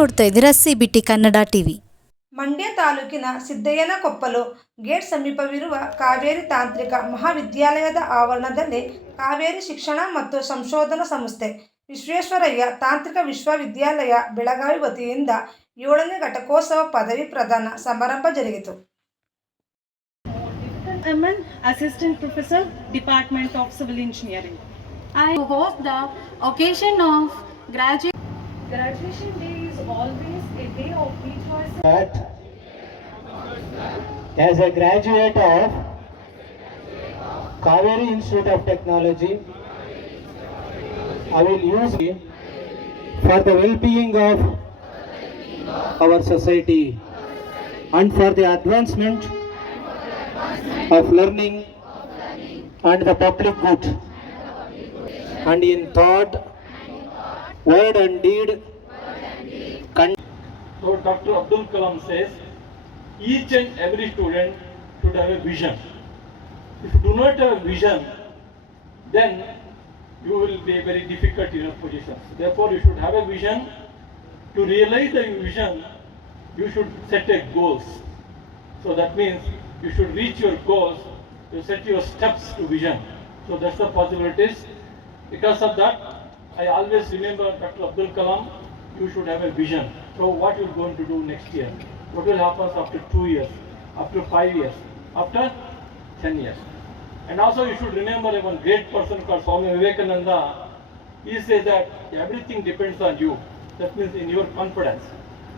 ನೋಡ್ತಾ ಇದ್ದೀರಾ CBT Kannada TV. Mandya ತಾಲೂಕಿನ ಸಿದ್ದಯ್ಯನಕೊಪ್ಪಲು ಗೇಟ್ ಸಮೀಪವಿರುವ ಕಾವೇರಿ ತಾಂತ್ರಿಕ ಮಹಾವಿದ್ಯಾಲಯದ ಆವರಣದಲ್ಲಿ ಕಾವೇರಿ ಶಿಕ್ಷಣ ಮತ್ತು ಸಂಶೋಧನಾ ಸಂಸ್ಥೆ ವಿಶ್ವೇಶ್ವರಯ್ಯ ತಾಂತ್ರಿಕ ವಿಶ್ವವಿದ್ಯಾಲಯ ಬೆಳಗಾವಿ ವತಿಯಿಂದ 7ನೇ ಘಟಿಕೋತ್ಸವ ಪದವಿ ಪ್ರದಾನ ಸಮಾರಂಭ ಜರುಗಿತು. I'm an assistant professor, Department of Civil Engineering. I hope the occasion of Graduation day is always a day of rejoicing. But as a graduate of Kaveri Institute of Technology, I will use it for the well-being of our society and for the advancement of learning and the public good, and in thought, word and deed. So Dr. Abdul Kalam says, each and every student should have a vision. If you do not have a vision, then you will be very difficult in your positions. Therefore, you should have a vision. To realize the vision, you should set a goals. So that means you should reach your goals. You set your steps to vision. So that's the possibilities. Because of that, I always remember Dr. Abdul Kalam. You should have a vision. So what you're going to do next year? What will happen after 2 years? After 5 years? After 10 years? And also you should remember one great person called Swami Vivekananda. He says that everything depends on you. That means in your confidence.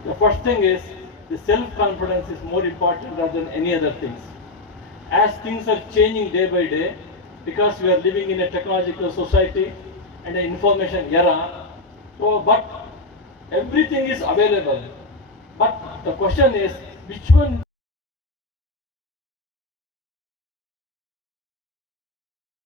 The first thing is the self-confidence is more important rather than any other things. As things are changing day by day, because we are living in a technological society and an information era, so but everything is available. But the question is, which one